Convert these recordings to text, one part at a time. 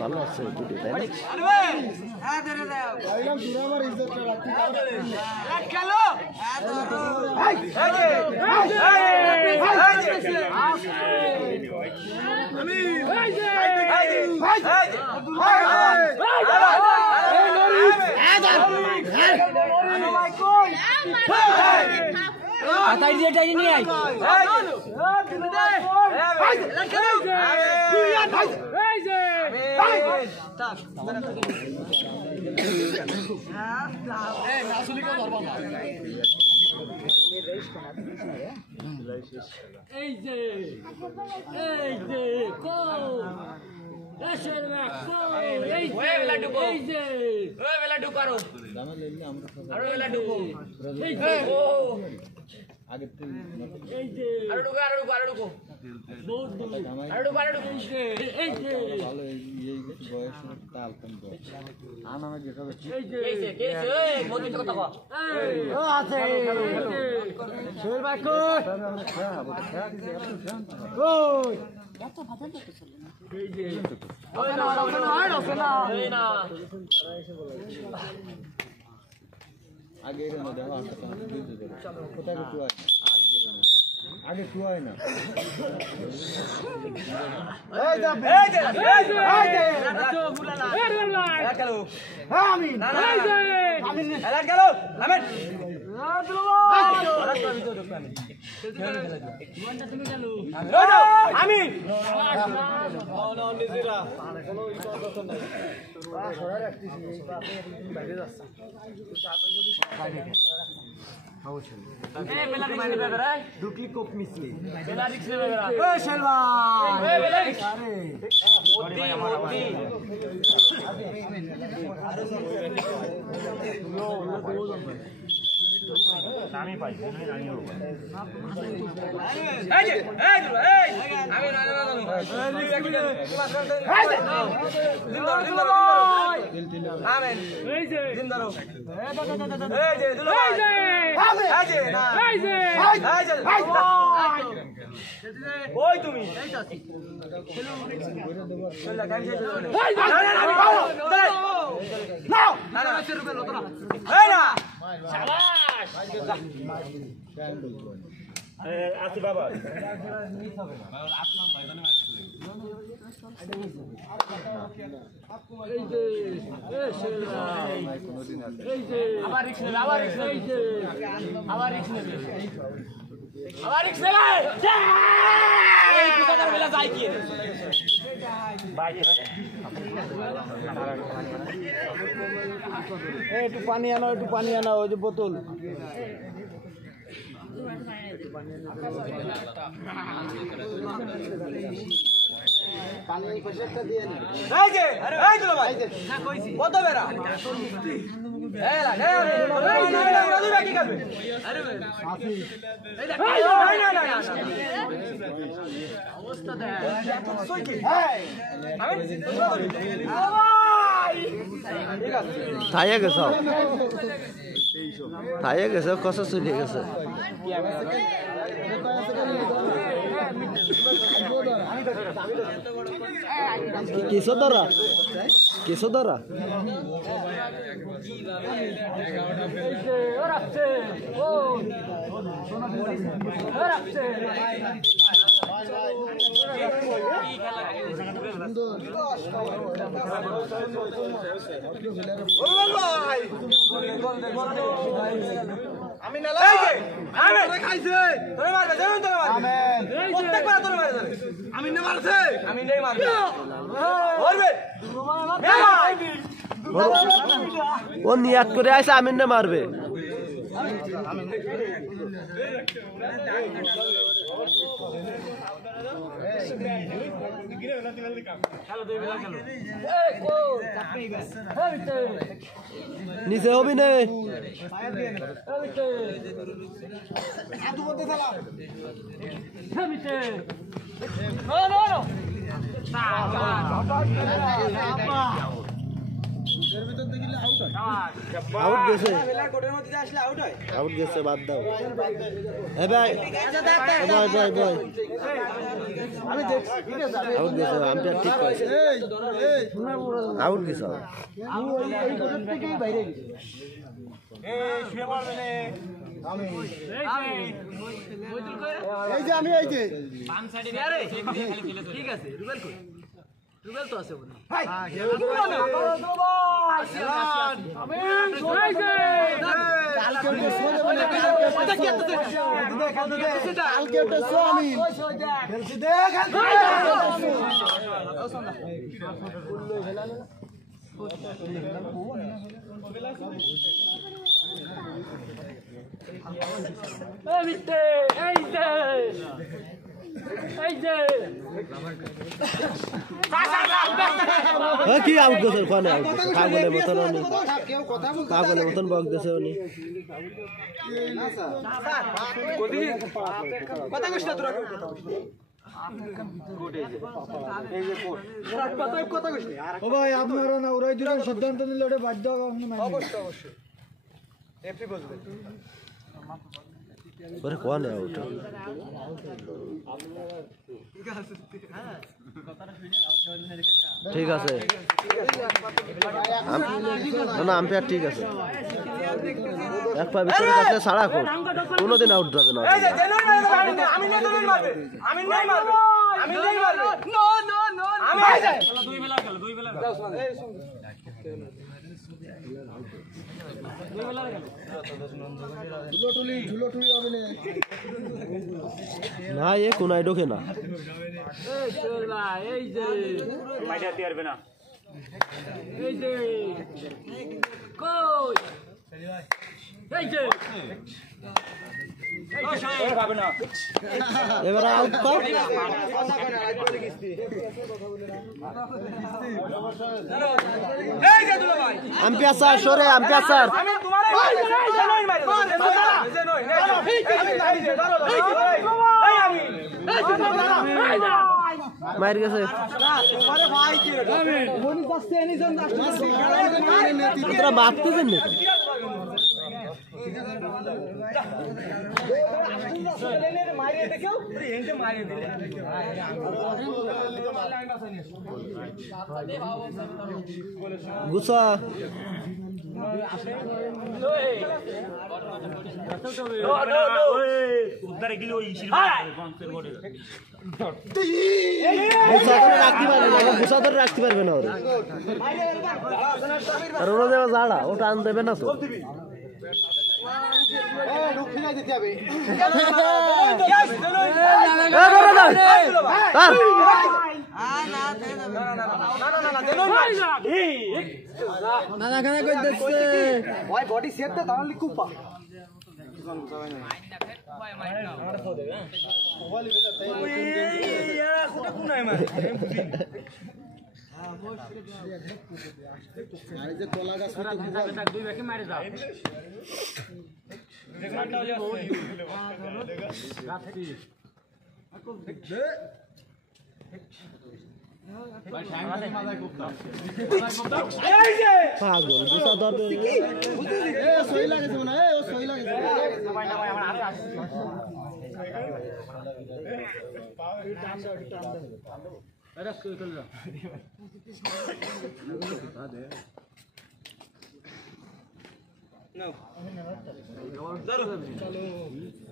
ভালো আছে টুটি তাই না আতাই দিয়ে টাইনি নিয়ে আই এই যে কো এসের না কো এই বেলা ঢুকো এই যে ওই বেলা ঢুকারো জানা লইলে আমরা আর বেলা ঢুকো এই যে ও আগে তুই এই যে আর ঢুকো বহুত দূর আর ঢুকো এই যে ভালো এই বয়স তাল কম বয়স আনা যেটা এই যে কে এই বন্ধু কথা কও ও আছে শোল ভাই কই কই কত বাধা দিতে চলে না এই যে ওই না এই না আগে এর মধ্যে আসতে চলো কোথায় তুই আগে তুই আয় না এই যা এই যে তো বুলালা এ গেল হ্যাঁ আমিন এই যে আমিন এলা গেল আমিন আমিন ঢুকলি কোপ মিসলি নামি পাই ওই তুমি আসি বাবা আবার রিক্স নেবে আবার রিক্স নেবে এই কোথাকার বেলা যায় কি একটু পানি আনো ওই যে বোতল কত বেড়া থাইয়া গেছে কষা চলে গেছে কিসো ধরা আমি না খাইছে তোরে মারবে জানো তোরে মারবে প্রত্যেকবার তোরে মারবে আমি না মারছে আমি নেই মারবে মারবে ও নিয়াত করে আইছে আমিন না মারবে নিচে হবি নে আউট গেছে আউট গেছে বাদ দাও এ ভাই ভাই ভাই ভাই আউট গেছে আম্পায়ার ঠিক করেছে আউট গেছে এই যে আমি এই যে বাম সাইডে ঠিক আছে রুবেল কই রুবেল তো আছে বলে কি আউট গেছে কোনে পাগলের মতন পাগলের মতন বক গেছে উনি কথা কইছ না তোরা ও ভাই আপনারা না ওরাই দুজন সিদ্ধান্ত নিলে ওটা বাধ্য অবশ্যই অবশ্যই এফি বলবে ওরে কোনে আউট ঠিক আছে না আম্পায়ার ঠিক আছে এক পা ভিতরে কাছে সাড়া কোন কোনোদিন আউট যাবে না আমি নাই মারবে আমি নাই মারবে আমি নাই মারবে নো নো নো আমি দুই বেলা গেল না এ কোনায় ঢোকে না এই যে মাইটাতে পারবে না এই যে কই এই যে এবার আউট কর আম্পায়ার স্যার সরে আম্পায়ার স্যার মার গেছে তোরা বাঁধতেছেন নাকি গুসা উদ্ধারে গেল ওই গুসা ধরে রাখতে পারবে না ওরা আর ওরা দেওয়া জাড়া ওটা আন দেবে না তো বডি সেট তো তাহলে কুপা দুই ব্যাকে মারে যাও পাগল গুসা ধরবে সই লাগেছে মনে হয় ও সই লাগেছে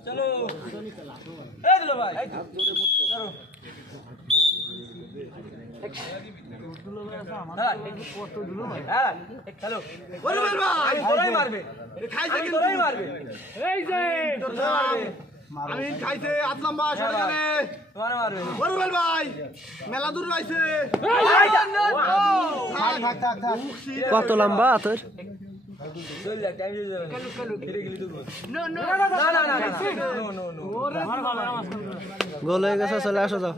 চলো এই দিলো ভাই আমি খাইছে আতলাম্বা সরকারে তোমারে মারবে বরুল ভাই মেলা দূর রইছে কত লম্বা তোর গোল হয়ে গেছে চলে আসো যাও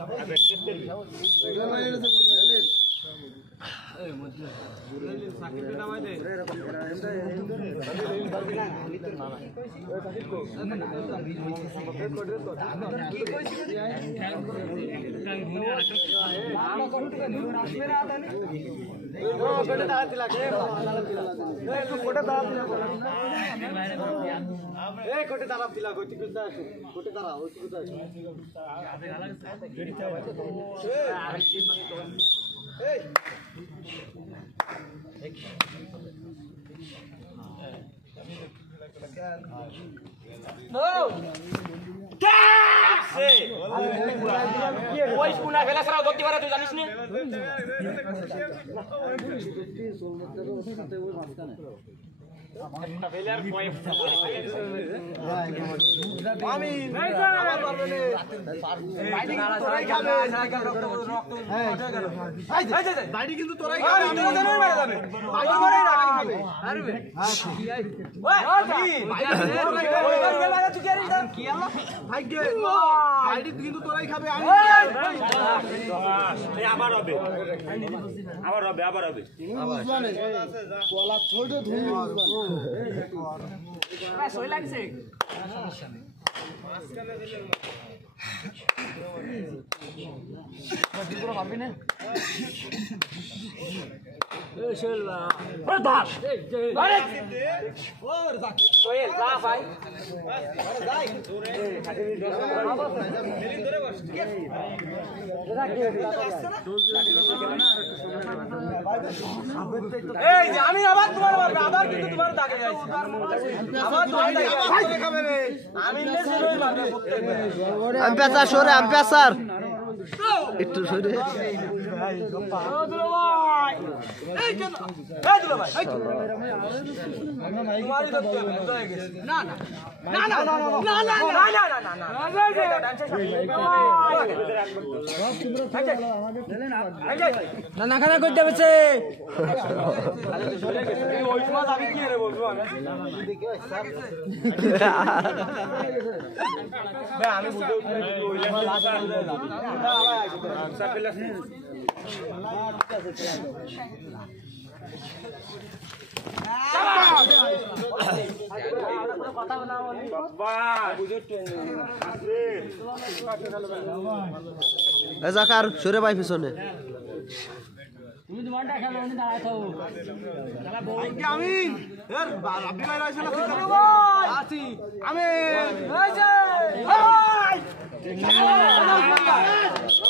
ওই কোনা ফেলা ছাড়াও ধরতে পারে তুই জানিস না বাইরে কিন্তু তোরাই খাবে কিন্তু তোরাই খাবে আবার হবে আবার হবে আবার হবে কলা ছোট ধুয়ে সই লাগছে আমি আবার তোমার মারবে আবার কিন্তু তোমার দাগে যাইছি আবার তোমার দাগে খাবে রে আমি নেছরই মারবে প্রত্যেকবার আমি পেছার সরে আমি পেছার একটু সরে এই কেন এই দিলো ভাই তোমারই তো হয়ে গেছে না না না না না না না না না না না খানা করতে হবে ওই সময় আমি কি রে বলবো আমি বুঝে ওই সময় লাস্ট জাকার সরে ভাই পিছনে তুমি তোমারটা খেলো উনি দাঁড়ায় থাকো আমি রাব্বি ভাই রইছে না আছি আমি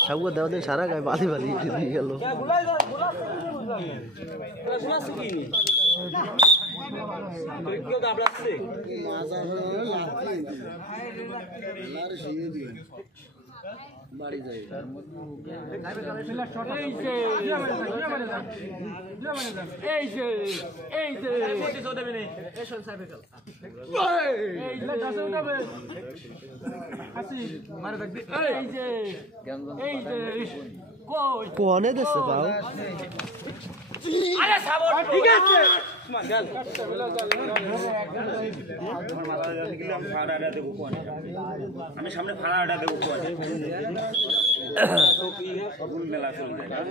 সবগো দেওয়া দিন সারা গায়ে বালি বালি দিয়ে গেল বাড়ি যাই কোনে দেশে গাও আরে সাবর ঠিক আছে আমি সামনে ফাড়াটা দেবো মেলা চলে যায়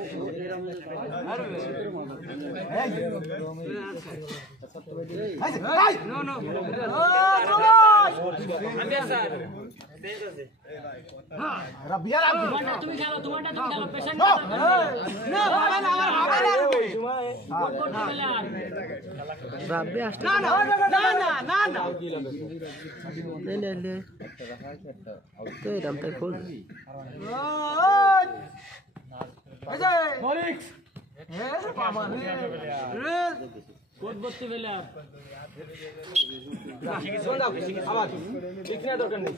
তুমি খেলো তোমারটা তুমি খেলো পেশেন্ট না বাবা না আমার বাবা না রাব্বি আসছে না না না না না না লে লে লে তো এরম তাই খোঁজ মরিক্স হে বাবা রে কোট বত্তি বেলা আবার এখানে দরকার নেই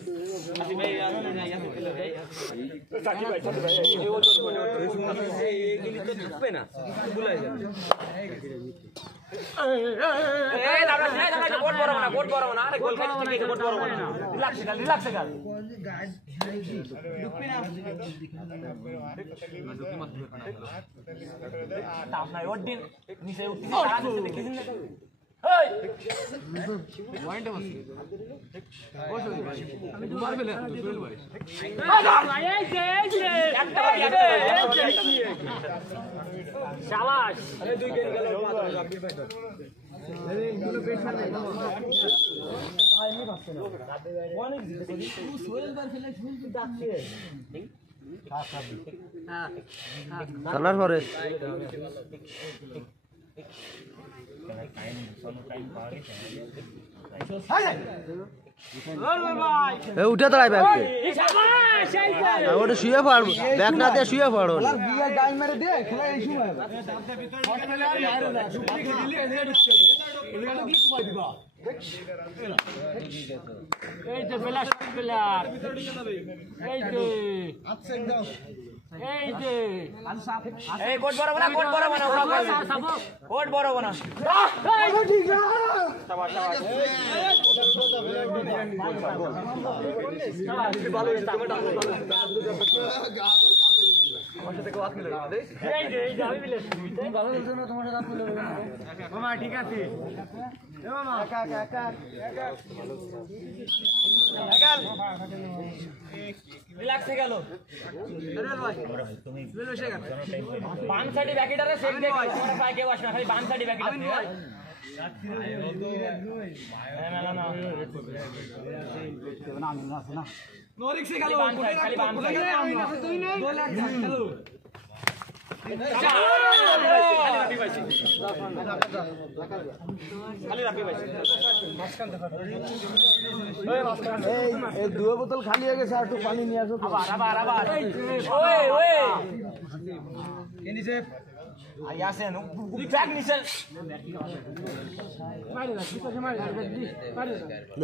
না ভুলাই যাবে শাবাশ থানার পরে উঠে দাঁড়াই ব্যাগকে ওটা শুয়ে পড়বো ব্যাগ না দিয়ে শুয়ে পড়ো এই যে বেলা প্লেয়ার এই যে এই কোট বড় বানা কোট বড় বানা কোট বড় বানা ঠিক না শাবাশ শাবাশ ভালো আমার সাথে কথা মিলে না এই যে আমি মিলে তুমি ভালো বলছো না তোমার সাথে রাত মিলে মামা ঠিক আছে এ মামা কাকা রিল্যাক্সে গেল ভাই তুমি বসে গেল বাম সাইডে ব্যাকেটারে সেট দে তোমার পায়ে কেউ আসবে না খালি বাম সাইডে ব্যাকেট আছে না নোরিক্সে গেল খালি বাম সাইডে আমি না তুই নেই গোল এক গেল দুই বোতল খালি হয়ে গেছে আর একটু পানি নিয়ে আসো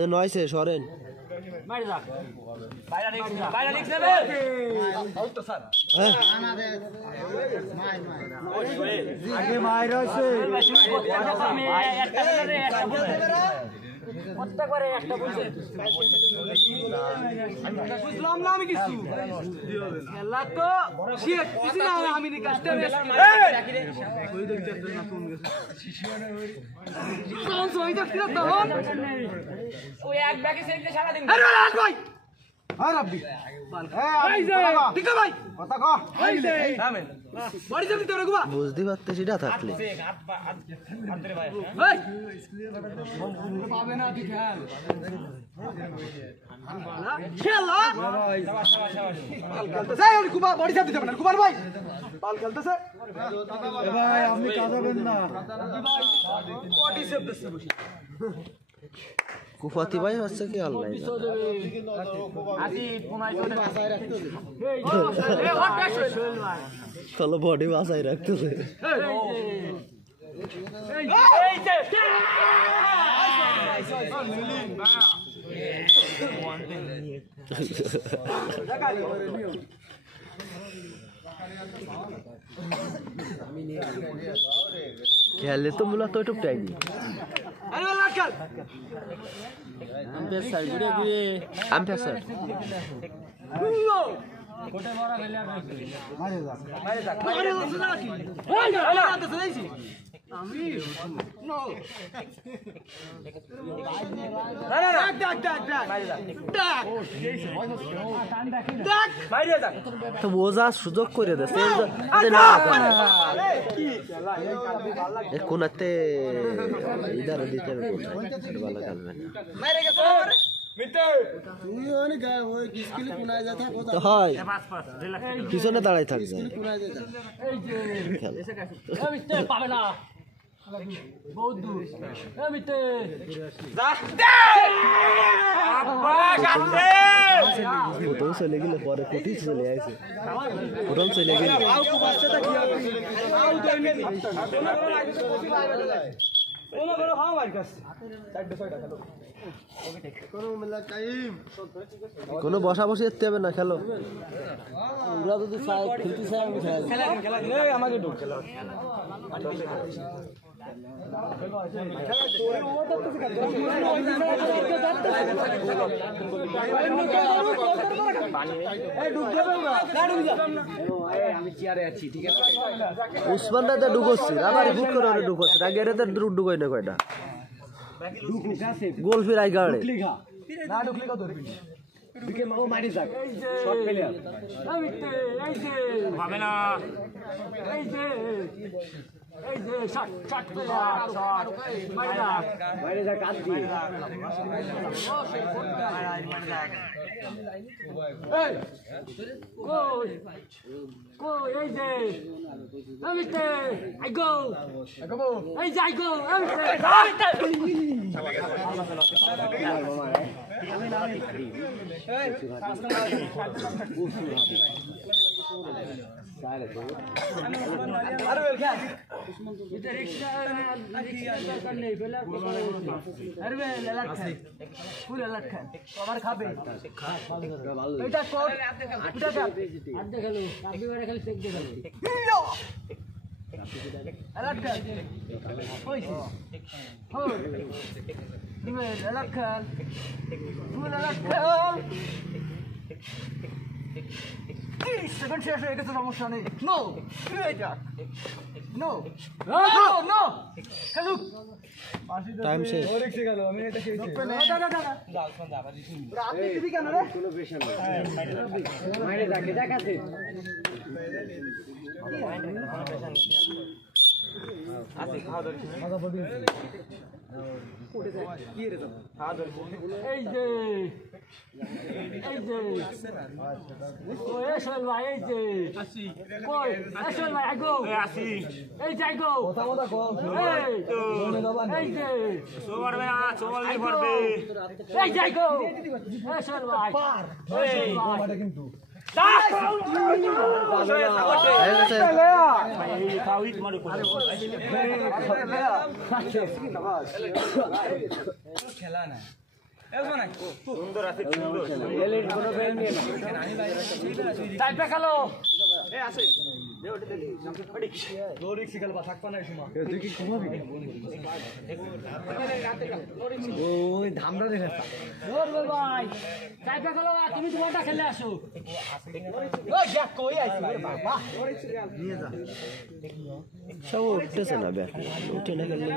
নয়ছে সরেন বুঝলাম না আমি কিছু খেলা তো কিছু না আমি নিকাশতে ওই এক ব্যাগে সেটে সারা দিন ভাই হ্যাঁ রাব্বি ঠিক ভাই কথা কো বাড়ি যাবি তোরা গুবা বুঝতে পারতে সেটা থাকলে পাবে না তুই খেলা যাই ওই কুবা বাড়ি যাবি না কুবার ভাই বল খেলতেছে ভাই আপনি কাঁদাবেন না কোটি সেভ দিচ্ছে বসে কুফাতি ভাই হচ্ছে কি আল্লাহ তাহলে বডি বাসায় রাখতেছে খেলে তো মূলত একটু টাইনি বোঝা সুযোগ করে দিচ্ছে কোনাতে ইধারে দিতে হবে ভালো খেলবে না হয় পিছনে দাঁড়াই থাকবে পাবে না বহুত দূর প্রথম চলে গেলে পরে কোটি চলে আসে প্রথম চলে গেলে কোনো বসা বসে যেতে হবে না খেলো ওরা যদি খেলতে চায় আমি খেলা আমাকে ঢুক খেলা উসমান দাদা ঢুকছি আবার বুক করে ঢুকছে আগে ঢুকই না কয়টা গোল ফিরাই গাড়ে না ঢুকলি কত দিকে মামু মারি যাক শট প্লেয়ার হবে না এই যে শট শট প্লেয়ার শট মারি যা কাট দি এই কই কই এই যে আমিতে আই গো এই যে আই গো আমিতে সেকেন্ড শেষ হয়ে গেছে সমস্যা নেই নো নো নো খেলু টাইম শেষ আপনি দিবি কেন রে এই যে এই যে ওই এসল ভাই এই যে কই এসল ভাই আগো এই যে আগো এই যে সোমারবে না সোমারলে পড়বে এই যে আগো এসল ভাই এই ভাই কিন্তু খেলা না সুন্দর আছে সুন্দর টাইপে খেলো ওই ধামরা দেখে ভাই টাইপে খেলো তুমি তোমারটা খেলে আসো কই আইছি বাবা সব উঠতেছে না ব্যাট উঠে না খেললে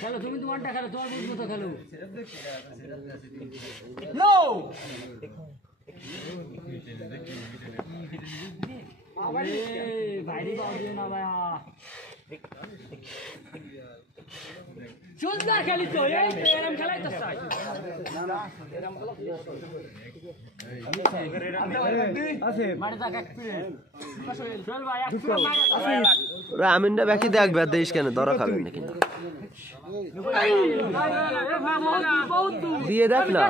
খেলো তুমি তোমারটা খেলো তোমার মতো খেলো নো বাইরে বাউ দিও না ভাইয়া সুন্দর খেলি তো এরম খেলাই তো চাই মারে থাক এক প্লেট চল ভাই এক প্লেট মারে আমিনটা বাকি দেখ ব্যাট দিস কেন ধরা খাবেন না কিন্তু দিয়ে দেখ না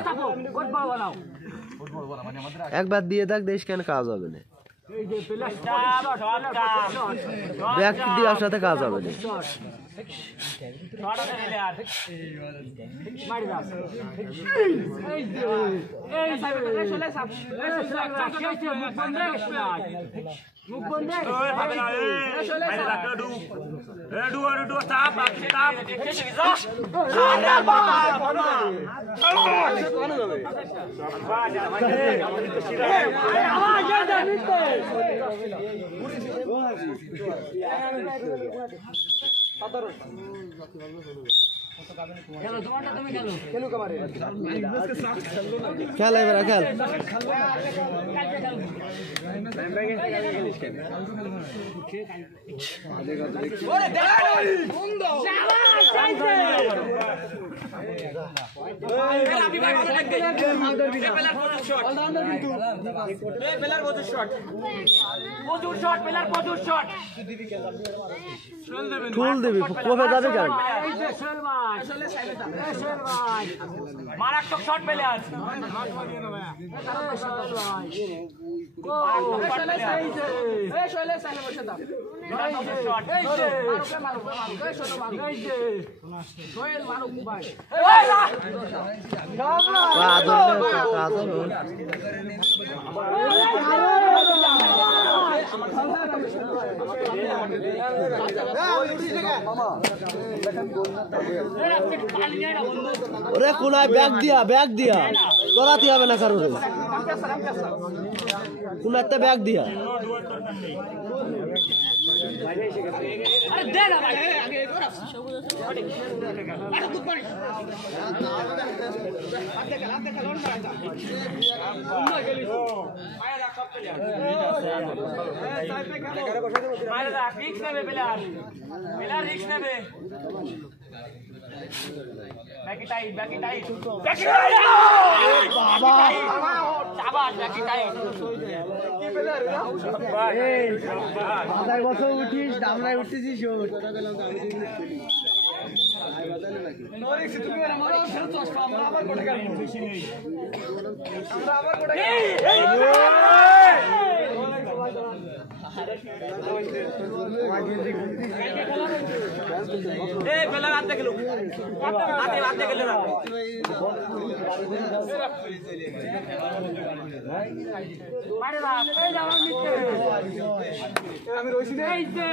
একবার দিয়ে দেখ দেশ কেন কাজ হবে না ব্যাক দেওয়ার সাথে কাজ হবে না মুখ বন্ধ খেলো তোমারটা তুমি খেলো খেলু কামারে খেল এবার খেল ওরে দেখো বন্ধ আপনি ভাই ভালো লাগবে পেলার প্রচুর শট অলরাউন্ডার কিন্তু পেলার প্রচুর শট পেলার প্রচুর শট ফুল দিবি কোপে যাবে কেন মারাত্মক শট পেলে আজ ওরে কোনায় ব্যাগ দিয়া দৌড়াতে হবে না কারোর কোন একটা ব্যাগ দিয়া আরে দে না ভাই রিক্স নেবে প্লেয়ার রিক্স নেবে ব্যাকি টাইট ব্যাকি টাইট বাবা শাবাশ ব্যাকি টাইট মাথায় বছর উঠিস দামনায় উঠতেছিস প্লেয়ার হাতে গেল হাতে গেল না আমি রয়েছি না এই যে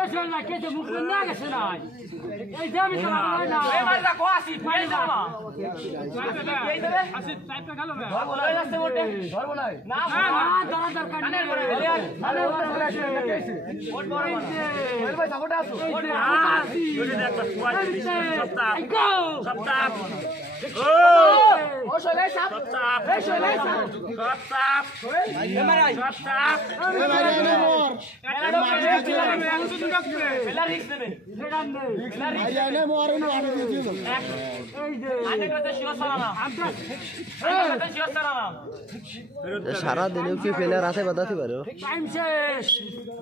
এসো না কেটে মুখ না গেছে না এই যে আমি না এই মারলা কো আসি ফাইল দাও এই যে আসি টাইপে গেল না ধরবো না রাস্তা মোটে ধরবো না না ধরা দরকার নেই ওট বড় বল ভাই সাপোর্টে আসো ওট আসি যদি একটা স্কোয়াড সপ্তাহ সপ্তাহ ও শোলে সাপ এই শোলে সাপ সপ্তাহ এই মারাই সপ্তাহ এই মারাই না মোর বেলা রিক্স নেবে সেটা নেই বেলা রিক্স আইনে মোর নো আনি দিও এই যে আনে কত শিওর সালানা আমটা কত শিওর সালানা সারা দিনেও কি প্লেয়ার আছে বাদাতে পারো টাইম শেষ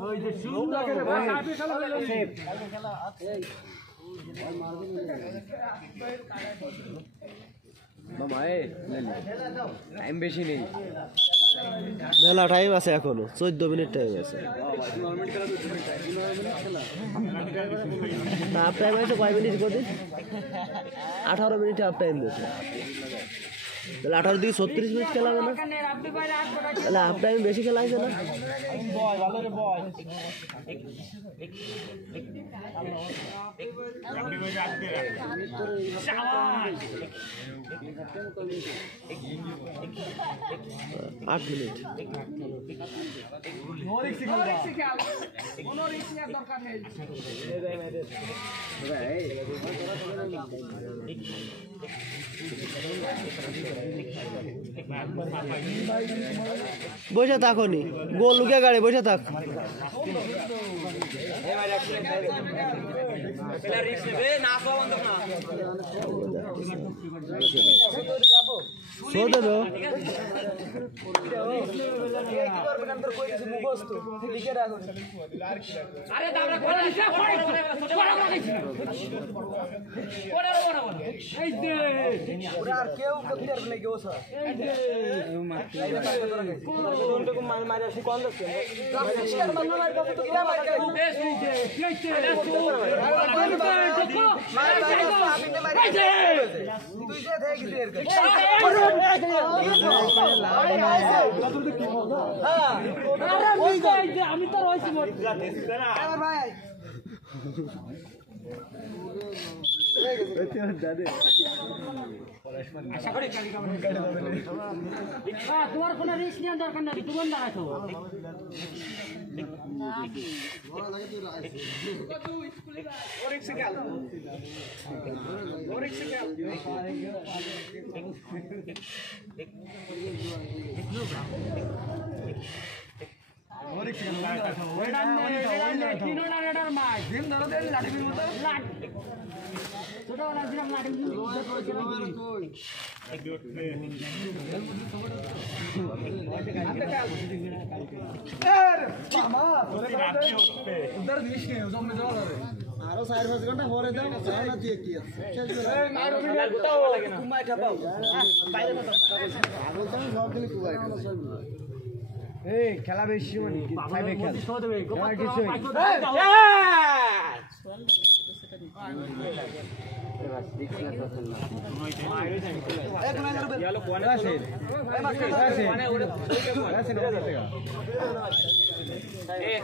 ওই যে সুন্দর সাপে খেলা হলো মামা টাইম বেশি নেই মেলা টাইম আছে এখনো 14 মিনিট টাইম আছে হাফ টাইম আছে কয় মিনিট করে 18 মিনিট হাফ টাইম দিয়েছে তাহলে 18 দিকে 36 মিনিট খেলা হবে না তাহলে হাফ টাইম বেশি খেলা আছে না বয় ভালো রে বয় শাবাশ 8 মিনিট দরকার নেই বসে থাকো নি গোল লুকে গাড়ি বসে থাক রিক্স নেবে না বন্ধ না সো দেবো আরে দাবরা কোন আছে কোড়া লাগাইছি কোড়া বরাবর এই দে ওরা আর কেউ করতে পারবে না কেউ স্যার এই দে কোনটুকু মারি আসি কোন দেখছেন শিকার মারনা মারি বাবু তো কিরা মারি এ সুইতে কেইতে আমি নে মারি তুই যে দেখি তুই এর আমি তো রইছি ভাই তোমার কোনো রিস্ক নেওয়ার দরকার নেই তুমি দাঁড়াছো আরো 4-5 ঘন্টা পরে দাও না দিয়ে কি আছে কুমাই ঠাপাও বাইরে না পাগল তো সব দিন কুমাই এই খেলা বেশি মানে ফাইভে খেল আর কিছুই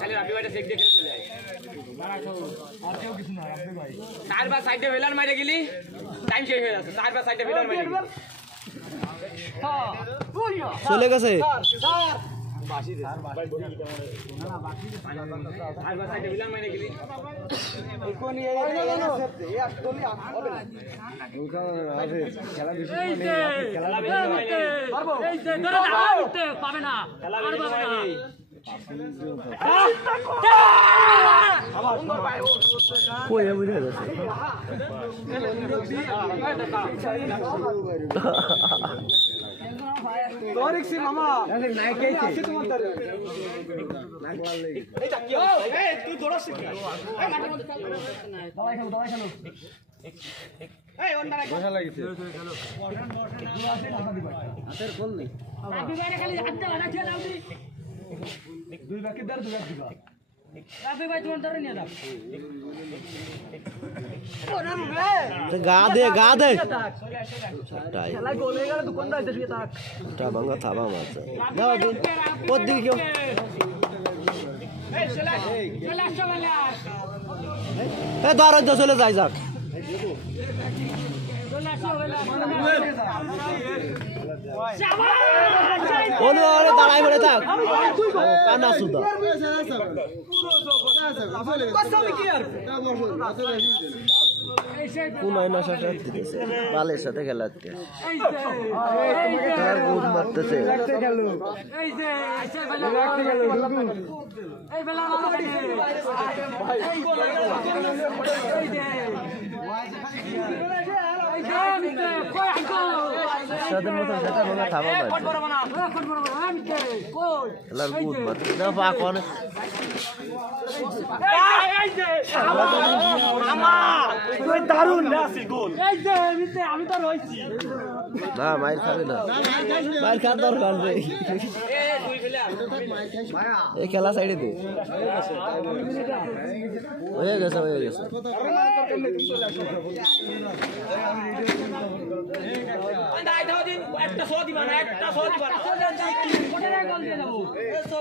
খালি রাবি ভাইটা চেক দিয়ে খেলে চলে যায় চারবার সাইডে ভেলার মাইরে গেলি টাইম শেষ হয়ে যাচ্ছে চারবার সাইডে ভেলার মাইরে গেলি চলে গেছে কই বুঝে গেছে গা দে ভাঙা থাবা মাছ দাও ওর দিকে কেউ ধর চলে যাই যাক দাঁড়াই বলে থাক কান্না সুদা কোন আয়নার সাথে বালের সাথে খেলাচ্ছে গুড মারতেছে সাদের মতো সেটা মনে থামা গুড মারতেছে না পাক অনেক দারুণ না মাইর খাবে না মাইর খাওয়ার দরকার নেই এই খেলা সাইডে দে হয়ে গেছে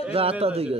যা আত্মা দিকে